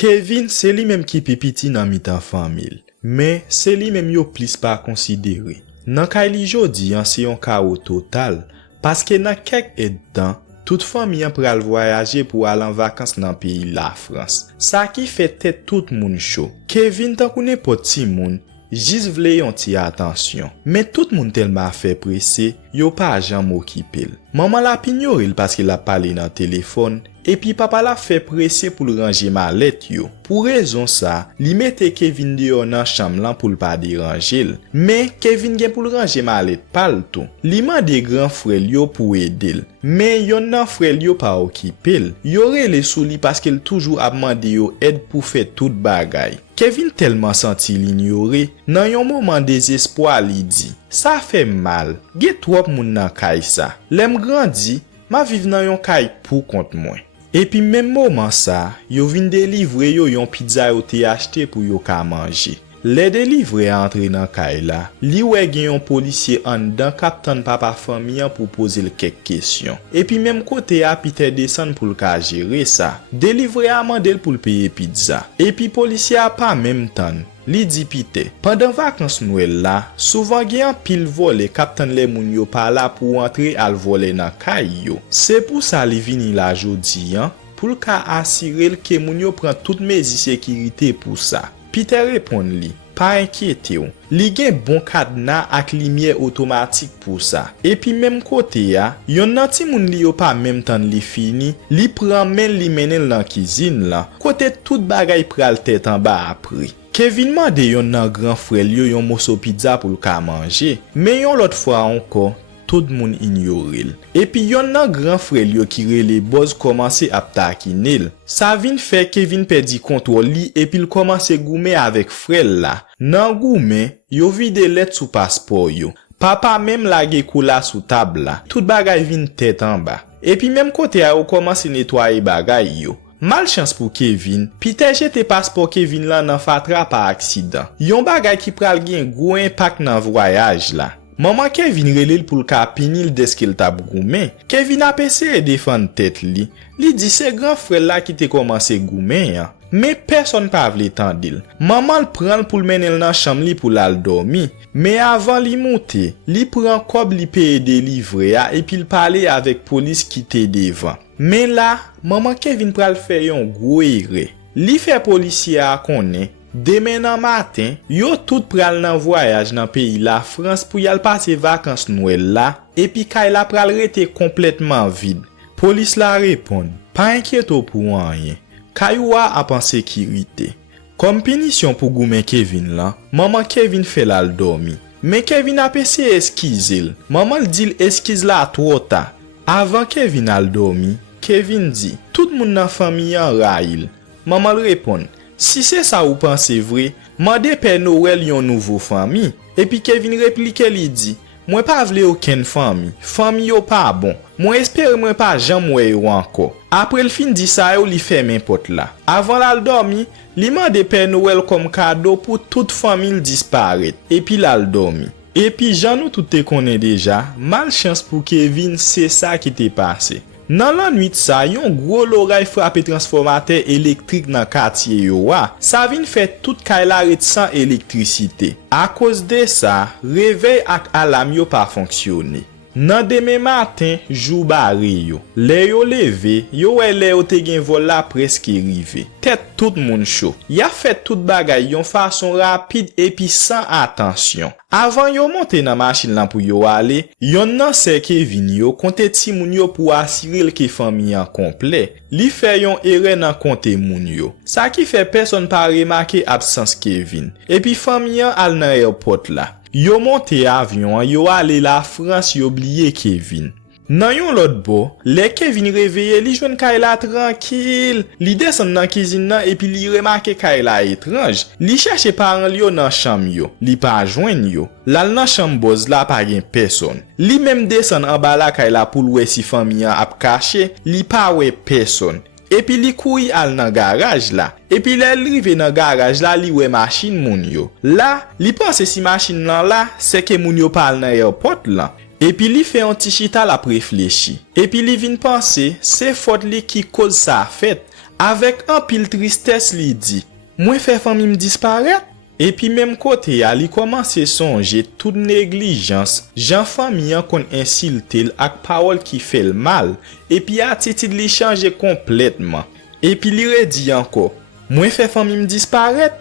Kevin c'est li même qui pipiti nan mitan famille, mais c'est li même yo plis pas considéré. Nan kay li jodi an c'est yon chaos total parce que nan kek temps toute famille pral voyager pour aller en vacances dans pays la France. Ça qui fait tête tout moun chaud. Kevin tan kou n'importe ti moun Jis vle yon ti attention, mais tout moun tellement fait pressé, yo pa jam okipel. Maman la pignoril parce qu'il a parlé dans téléphone, et puis papa la fait pressé pour le ranger malette yo. Pour raison ça, li mette Kevin dehors dans chambre lan pour pas déranger. Mais Kevin gen pour le ranger malette pal tout. Li mande grand frère yo pour aider. Mais yon nan frère yo pa okipel. Yo rele sou li parce qu'il toujours a demandé yo aide pour faire tout bagay. Kevin tellement senti l'ignorer, nan yon moment désespoir li dit, ça fait mal, get trop moun nan kay sa. Lem grandi, ma vive nan yon kay pour compte moi. Et puis même moment ça, yo vin délivrer yo yon pizza yo te acheté pour yo ka manger. Les délivrés entre dans kay la, li wè gen yon policier en dan captain papa famille pour poser quelques questions. Et puis même côté a Peter descend pour le ka gérer ça. Délivré a mandel pour le payer pizza. Et puis policier a pas même temps. Li di Peter, pendant vacances Noël là, souvent gen pile volé captain les moun yo pa la pour entrer al voler dans kay yo. C'est pour ça li vini la jodi pour le ka assurer que moun yo prend toutes mesures sécurité pour ça. Peter répond li, pas inquiété ou. Li gen bon cadenas ak lumière automatique pour ça. Et puis même côté ya, yon nan ti moun li yo pa même temps li fini, li prend men li menel nan cuisine la. Côté tout bagay pral tête en bas après. Kevin mande yon nan grand frère li yon morceau pizza pour le ka manger, mais yon l'autre fois encore tout le monde ignoril. Et puis yon nan grand frère yo qui rele boz commence à taquiner. Ça vin fait Kevin perdi contrôle li et puis il commence goumer avec frère là. Nan goumer, yo vide lettre sous passeport yo. Papa même lage kola sous table là. Tout bagay vin tête en bas. Et puis même côté a yo commence nettoyer bagay yo. Malchance pour Kevin, Peter jete passeport Kevin là nan fatra par accident. Yon bagay qui pral gen gros impact nan voyage là. Maman Kevin relèl pour le ka pinil deske l tab goumen. Kevin a essayé défendre tête li. Li dit c'est grand frère là qui te commencé goumen ya. Mais personne pa vle tendil. Maman l prend pour le menel nan chambre li pour l'al dormi. Mais avant li monter, li prend kob li paye délivrer ya et puis il parler avec police qui te devant. Mais là, maman Kevin pral faire yon gros erreur. Li fait policier a connaît. Demain nan matin, yo tout pral nan voyage nan pays la France pour yal passer vacances Noël là et puis kay la pral rete complètement vide. Police la répond, pas inquiète pour rien. Kaywa a en sécurité. Comme punition pour goumen Kevin là, maman Kevin fait la dormi. Mais Kevin a essayé esquiser. Maman dit esquise la trop tard. Avant Kevin a dormi, Kevin dit, tout moun nan famille en rail. Maman répond, si c'est ça ou pensez vrai, mande Père Noël yon nouveau famille. Et puis Kevin réplique li dit, moi pas vle aucune famille. Famille yo pas bon. Moi espère moi pas jam wè yo encore. Après le fin dit ça yo li fait n'importe là. Avant la dormi, li mande Père Noël comme cadeau pour toute famille disparaître. Et puis la dormi. Et puis Jean nous tout te connaît déjà, malchance pour Kevin, c'est ça qui t'est passé. Dans la nuit ça, yon gros l'oreille frappé transformateur électrique dans quartier yo wa. Ça vient fait toute kay la ret sans électricité. À cause de ça, réveil ak alarme yo pas fonctionné. Nan demain matin, jou barre yo. Le yo leve, yo wè le yo te gen vol la presque rive. Tête tout moun chaud. Ya fait tout bagay yon façon rapide et puis sans attention. Avant yo monte nan machine lan pou yo ale, yon nan se Kevin yo konte ti moun yo pou assurer ke famille en complet. Li fait yon erreur nan konte moun yo. Ça qui fait personne pas remarquer absence Kevin. Et puis famille al nan airport la. Yo monte avion, yo ale la France yo oublié Kevin. Nan yon lot bo, le Kevin réveillé li jwenn kay la tranquille. Li descend nan cuisine nan et puis li remarque kay la étrange. Li cherche parent li yo nan chambre yo. Li pa joindre yo. Lal nan chambre boz la pa gen personne. Li même descend en bas la kay la pou louè si famille ap caché, li pa wè personne. Et puis li koui al nan garage la. Et puis le rive nan garage la li wè machine moun yo. La, li pense si machine nan la, c'est que moun yo pal nan airport la. Et puis li fait un petit chita la réfléchi. Et puis li vin penser, c'est faute li qui cause ça fait. Avec un pile tristesse li di, mwen fè fami m disparaître. Et puis même côté a li commencé songer toute négligence, jan fami an kon insulter ak parole qui fait le mal, et puis attitude li changer complètement. Et puis li redit encore, mwen fè fami m disparaître.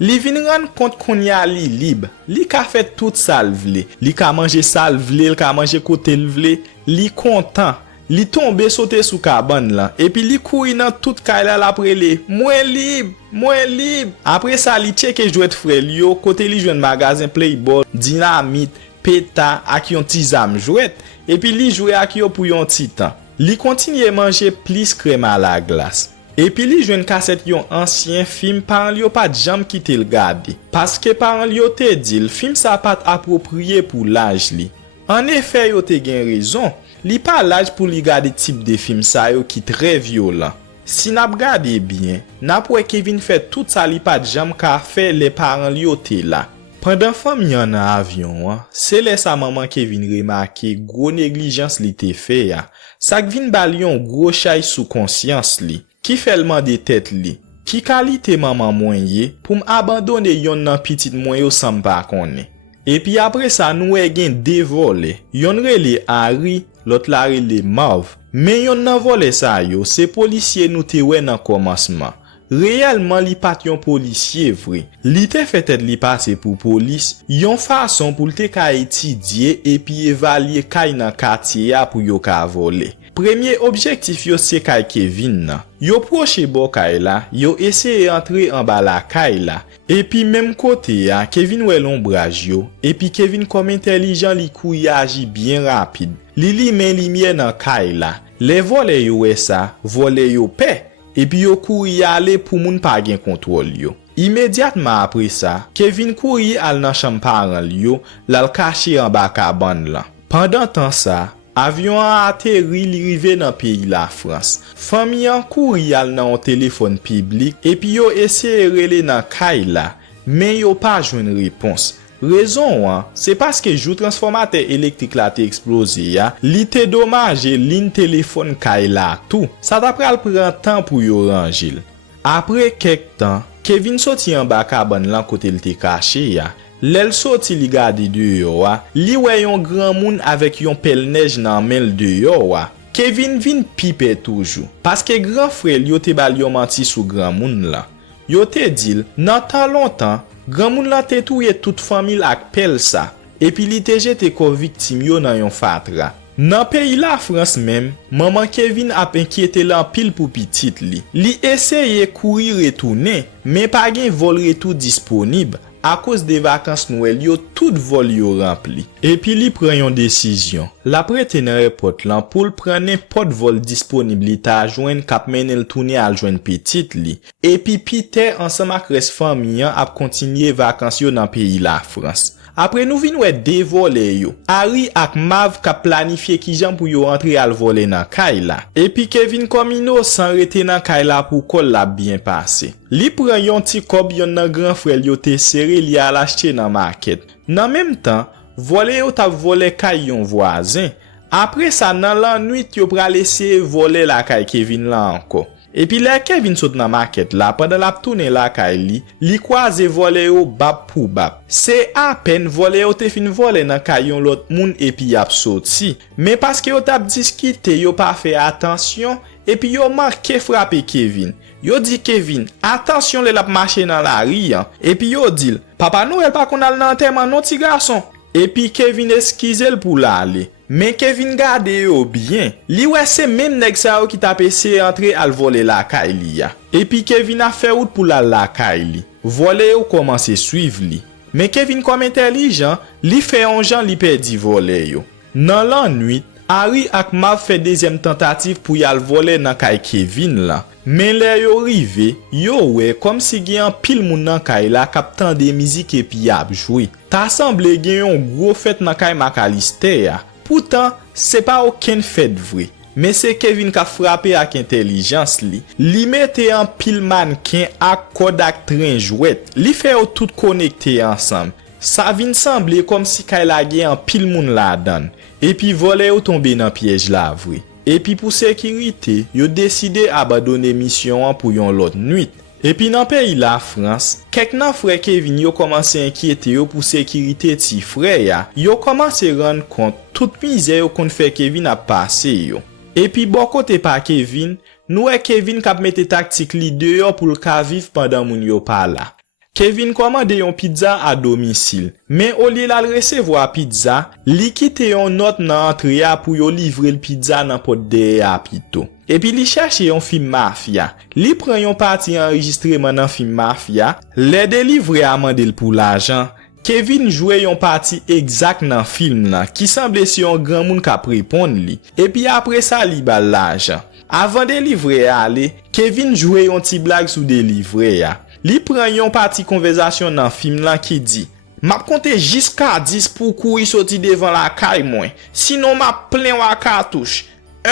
Li vin rend compte qu'on y a li libre, li ka fait tout ça l vle, li ka manger ça l vle, li ka manger côté l vle, li content. Li tombe sauter sous cabane là et puis li couri dans toute kay la après li moins libre. Après ça li checker jouet frère li yo côté li joine magasin Playboy, dynamite, péta ak yon ti zam jouet et puis li jouer ak yo pour yon ti temps. Li continue manger plus crème à la glace. Et puis li joine cassette yon ancien film parent li yo pas jam quitter le garder parce que parent li yo te dit le film ça pas approprié pour l'âge li. En effet yo te gen raison. Li pa l'âge pour li gade type de film sa yo qui très violent. Si nap gade bien, nap wè Kevin fait tout ça li pa jam ka fait les parents li yo te la. Pendant fami an nan avion, c'est là sa maman Kevin remarqué gros négligence li te fait ya. Sa vin bal yon gros chay sous conscience li, qui fait le man de tête li. Qui qualité maman mwenye pour m'abandonner yon nan petit mwen yo sans pa konne. Et puis après ça nous gen deux volets. Yon rele Harry, l'autre la rele Marv. Mais yon nan volé ça yo, c'est policier nous te wè nan commencement. Réellement li pat yon policier vrai. Li te fait tête li passe pour police, yon façon pour te ka étudier et puis évaluer kay nan quartier ya pour yo ka voler. Premier objectif yo c'est kay Kevin nan. Yo proche bo kay la, yo essaye entrer en bas la kay la. Et puis même côté ya, Kevin wè l'ombrage yo. Et puis Kevin comme intelligent li kou y agi bien rapide. Li men lumière nan kay la. Les volets yo wè ça, volets yo paix. Et puis yo kouri aller pour moun pa gen contrôle yo. Immédiatement après ça, Kevin kouri al nan chambre parent yo, lal caché en bas cabane la. Pendant temps ça, avion a atterri li rive dans pays la France. Famille an kouri al nan téléphone public et puis yo essaye rele nan kay la, mais yo pas joine réponse. Raison c'est parce que jou transformateur électrique la te explosé ya, li te dommage ligne téléphone kay la tout. Ça d'après al prend temps pour yo ranger. Après quelque temps, Kevin sorti en bas cabane lan côté il te caché ya. L'el sorti li gade dehors, li wè yon grand moun avec yon pelle neige nan men dehors. Kevin vin pipe toujours parce que grand frère yo te bal yon menti sou grand moun la. Yo te dil nan tan longtemps grand moun la te touye toute famille ak pelle sa et puis li te jete ko victime yo nan yon fatra. Nan pays la France même, maman Kevin ap inquiété lan pile pour petite li. Li essaye courir retourner mais pas gen vol retour disponible. À cause des vacances Noël yo tout vol yo rempli. Et puis li prend yon décision. La prête nan airport lan pour prendre n'importe vol disponibilité à joindre k'ap menel tourner à joindre petite li. Et puis Peter ensemble ak res famille ap continuer vacances yo nan pays la France. Après nous vin wè deux volets yo. Harry ak Mav ka planifié ki jan pou yo entrer al voler nan kay la. Et puis Kevin comme innocent rete nan kay la pour kol la bien passé. Li pran yon ti kob yon nan grand frère yo te serré li al acheter nan market. Nan même temps, voler yo tap voler kay yon voisin. Après ça nan lan nuit yo pral essayer voler la kay Kevin la encore. Et puis là Kevin saute dans market là pendant la tourner la kay li croise voler yo bab pou bab. C'est à peine voler yo te fin voler dans kay yon l'autre moun et puis y a sorti. Mais parce que yo tap discuter yo pas fait attention et puis yo marqué frapper Kevin. Yo dit Kevin, attention le lap marcher dans la rue et puis yo dit Papa Noël pas qu'on al nan enterrement non ti garçon. Et puis Kevin excuse pour l'aller. Mais Kevin gade yo bien. Li wè c'est même nèg sa yo qui t'a essayé entrer al voler la kay li ya. Et puis Kevin a fait route pour la kay li. Voler yo commence suivre li. Mais Kevin comme intelligent, li fait un jan li perdi voler yo. Nan lan nuit, Harry ak Mav fait deuxième tentative pour y al voler nan kay Kevin la. Mais lè yo rive, yo wè comme si gen pile moun nan kay la kap tan de musique et puis ap jouer. Ta semble gen yon gros fête nan kay Macalister ya. Pourtant, c'est pas aucun fait vrai. Mais c'est Kevin qui a frappé avec intelligence li. Li mette en pile mannequin ak Kodak train jouet. Li fait tout connecté ensemble. Ça vient sembler comme si kay la gen en pile moun la dan. Et puis voler ou tomber dans piège la vrai. epi pou sécurité, yo décidé abandonner mission an pour yon lot nuit. Epi nan pays la France, kek nan frère Kevin yo commencé inquiéter yo pour sécurité ti frère ya. Yo commencé rendre compte toute misère yo kon fait Kevin a passé yo. Epi bon côté pa Kevin, nou e Kevin kap mette tactique li dehors pour ka vivre pendant moun yo pa la. Kevin commande yon pizza à domicile, mais au lieu la recevoir pizza, li kite yon note nan entrée pour yo livrer le pizza nan pot de apito. Et puis li cherche yon film mafia. Li prend yon parti enregistrement nan film mafia, le délivrer amandel pour l'argent. Kevin jouait yon parti exact nan film là, qui semblait si yon grand moun kap répondre li. Et puis après ça li bal l'argent. Avant de livrer aller, Kevin jouait yon ti blague sous délivrer ya. Li prend yon parti conversation dans film là qui dit: "M'a compté jusqu'à 10 pour courir sorti devant la caille moi. Sinon m'a plein wa cartouche. 1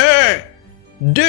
2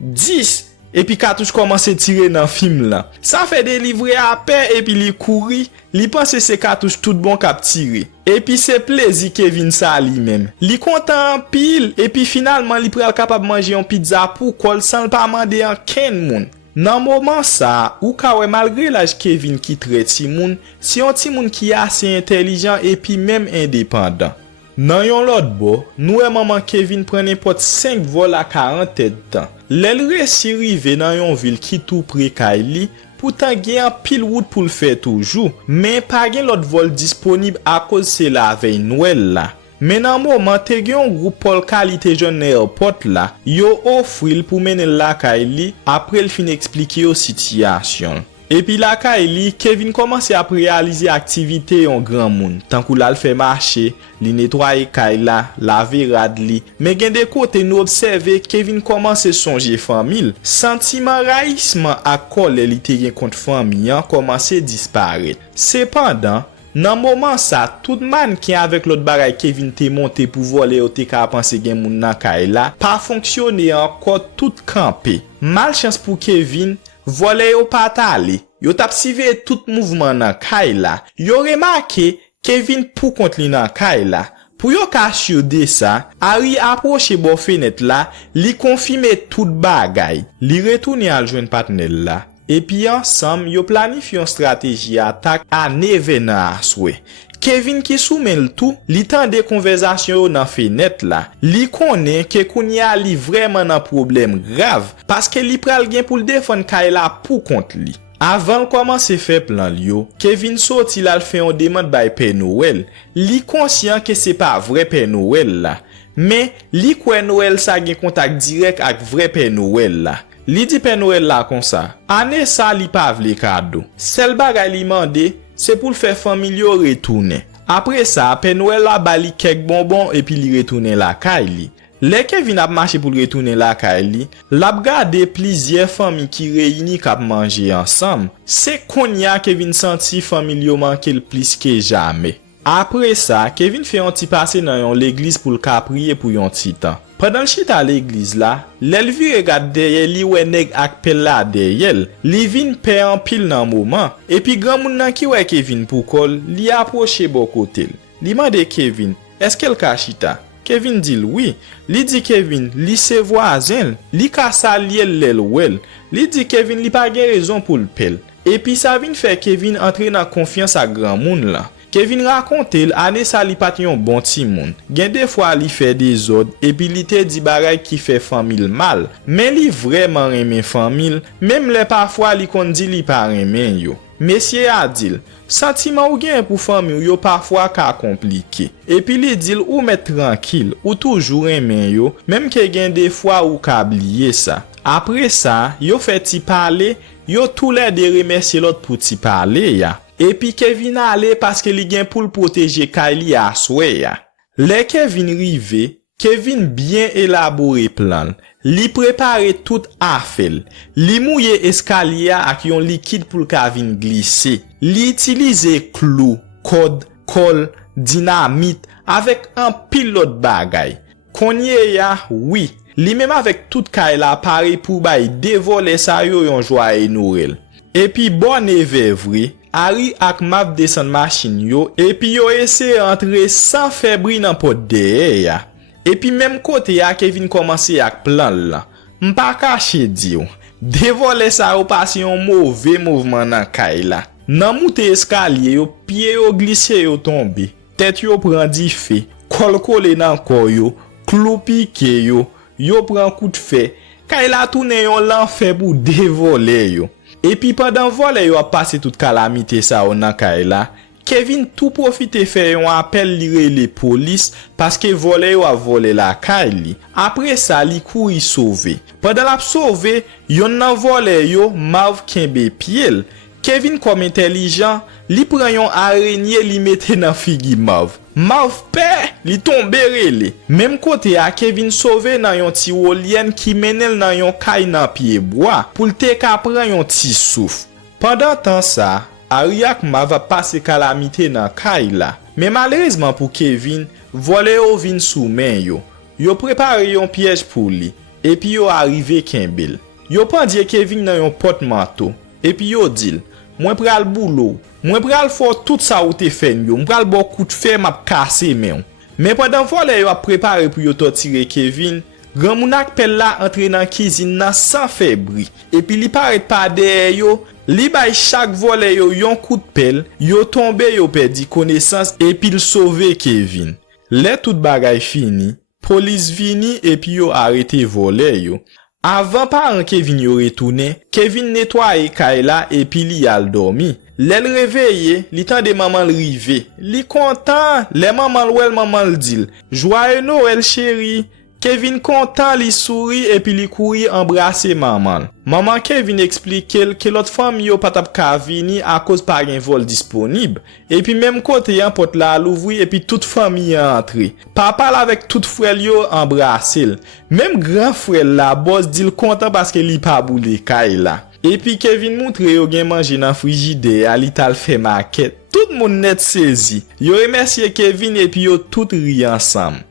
10." Et puis cartouche commence à tirer dans film là. Ça fait délivrer à paix et puis li courir, li pense c'est cartouche tout bon k'ap tirer. Et puis c'est plaisir Kevin ça lui-même. Li content en pile et puis finalement li pral capable manger un pizza pour kol sans pas demander en ken moun. Nan moment ça, ou ka wè malgré l'âge Kevin qui très ti moun, si yon ti moun qui assez intelligent et puis même indépendant. Nan yon lot bo, nou e maman Kevin prend n'importe 5 vol à 40 tête temps. L'el réussi rive nan yon ville qui tout près kay li, pourtant gen an pile route pour le faire toujours, mais pas gen l'autre vol disponible à cause c'est la veille Noël là. Mais nan moment te gen yon groupe Paul qualité jeune airport là, yo offril pour mener la kay li après le fin expliquer yo situation. Et puis la kay li, Kevin commence à réaliser activité yon grand moun. Tant kou la l fait marcher, li nettoyer kay la, laver rad li. Mais gen de côté nous observer Kevin commence à songer famille. Sentiment raïsement à colère li te gen contre famille commence à disparaître. Cependant, nan moment ça, tout man qui avec l'autre bagay Kevin te monté pour voler ou te ka penser gen moun nan kay la, pas fonctionner encore tout campé. Malchance pour Kevin, voler ou pas tali. Yo tap sive tout mouvement nan kay la. Yo remarqué Kevin pou kont li nan kay la. Pour yo ka de ça, Harry approche bo fenêtre là, li confirme tout bagay. Li retourne al joindre partenaire là. Et puis ensemble, yo planifie une stratégie attaque à Nevena aswe. Kevin qui soumet le tout, li tande conversation dans fenêtre là. Li connaît que kounya li vraiment un problème grave parce que li pral gen pour le défendre Kayla pour contre li. Avant commencer faire plan yo, Kevin sorti la fait une demande by Père Noël. Li conscient que c'est pas vrai Père Noël là, mais li kwen Noël sa gen contact direct avec vrai Père Noël là. Li di Père Noël là comme ça. Année ça li pa vle cadeau. Sel bagay li mande, c'est pour le faire famille yo retourner. Après ça, Père Noël la bali quelques bonbons et puis li retourner la kay li. Le Kevin ap marché pour retourner la kay li, l'ap gade plusieurs familles qui réunis k'ap manger ensemble. C'est konya Kevin senti famille yo manquer le plus que jamais. Après ça, Kevin fait un petit passé dans l'église pour le prier pour yon petit temps. Pendant le chita à l'église là, l'elvi regarde derrière li wè nèg ak pel la derrière, li vin pe en pile nan moment. Et puis grand moun nan ki wè Kevin pou kol, li approché bo kote. Li mande Kevin, est-ce qu'elle ka chita? Kevin dit oui. Li dit Kevin, li se voisin, li ka salye l'el wel. Li dit Kevin li pa gen raison pour le pel. Et puis ça vin fait Kevin entrer dans confiance à grand moun là. Kevin raconte l'année ça li pat yon bon ti moun. Gen des fois li fait des ordres et puis li te di bagay qui fait famille mal. Mais li vraiment reme famille, même les parfois li kon di li pa reme yo. Monsieur a dit, sentiment ou gen pour famille yo parfois ka compliqué. Et puis li dit ou mettre tranquille, ou toujours reme yo, même que gen des fois ou ka oublier ça. Après ça, yo fait ti parler, yo tous les deux remercier l'autre pour ti parler ya. Et puis Kevin allé parce que li gen pour le protéger Kylie à souhait ya. Le Kevin rive, Kevin bien élaboré plan. Li prépare tout affaire. Li mouye escalier ak yon liquide pour Kevin glisser. Li utilise clou, code, colle, dynamite avec un pilote bagay. Konye ya, oui. Li même avec tout Kyla pareil pour bay dévoler sa yo yon joie Noël. Et puis bon evre, Harry ak map descend machine yo et puis yo essaie entrer sans febri nan pot de ya. Et puis même côté à Kevin commencé ak plan là. M'pa caché di yo. Dévolé ça ou passé un mauvais mouvement dans kay la. Nan moute escalier yo, pied yo glissé yo tombe. Tête yo prend di fè, kol collé nan kor yo, clou piqué yo, yo prend coup de fè. Kay la tourne yon l'enfer pour dévoler yo. Et puis pendant voler yo a passé toute calamité ça ou nan kay la. Kevin tout profite faire un appel lire les police parce que volé ou a volé la kay. Après ça, li couri sauver. Pendant la sauver, yon nan volé yo Mav kenbe pied. Kevin comme intelligent, li prend yon araignée li mette nan figi Mav. Mav pe, li tombe rele. Même côté a Kevin sauvé nan yon tyrolienne qui menel nan yon kay nan pied bois pour te ka prend yon ti souffle. Pendant temps ça, Ariak Mav va passer calamité nan kay la. Mais malheureusement pour Kevin, volé yo vin sou men yo. Yo prépare yon piège pour li. Et puis yo arrivé Kembel. Yo prend Kevin nan yon porte-manteau. Et puis yo dit, moi pral boulot. Moi pral fò tout ça ou te fait yo. Moi pral bon coup de fer m'a cassé men. Mais pendant volé yo a préparé pour yo torturer Kevin, grand mounak pel la entre nan cuisine nan sans faire bruit. Et puis li paraît pas derrière yo. Li bay chaque volet yo yon coup de pelle, yo tombe yo perdi connaissance et puis sauver Kevin. Le tout bagay fini, police vini et puis yo arrêté volet yo. Avant parent Kevin yo retourné, Kevin nettoyé Kayla et puis li al dormi. L'el réveillé, li tande maman rive. Li content, les maman l'ouel maman l'dil. Joyeux Noël chéri. Kevin content li sourit et puis li couri embrasser maman. Maman Kevin explique que l'autre famille yo patap ka vini à cause pas un vol disponible. Et puis même côté yon porte la l'ouvri et puis toute famille entré. Papa là avec tout frère yo embrasser. Même grand frère la boss dit content parce que li pa boule kay la. Et puis Kevin montre yo gen manger dans frigidaire, ali tal fait maquette. Tout moun net saisi. Yo remercier Kevin et puis yo tout ri ensemble.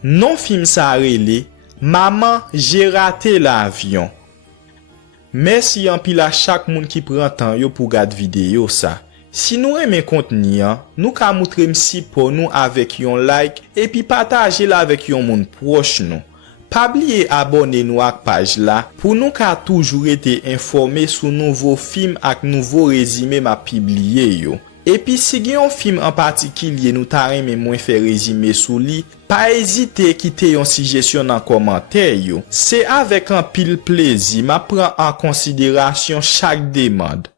Non film sa rele, Maman, j'ai raté l'avion. Merci en pile à chaque monde qui prend temps yo pour regarder vidéo ça. Si nous aimons contenu, nous ka montrer m'si pour nous avec yon like et puis partager la avec yon monde proche nous. Pas oublier abonner nous à page là pour nous ka toujours été informé sur nouveaux films ak nouveaux résumés m'a publié yo. Et puis si gen yon film en particulier nous ta reme moins faire résumé sous li, pas hésiter quitter yon suggestion dans commentaire yo. C'est avec un pile plaisir m'a prend en considération chaque demande.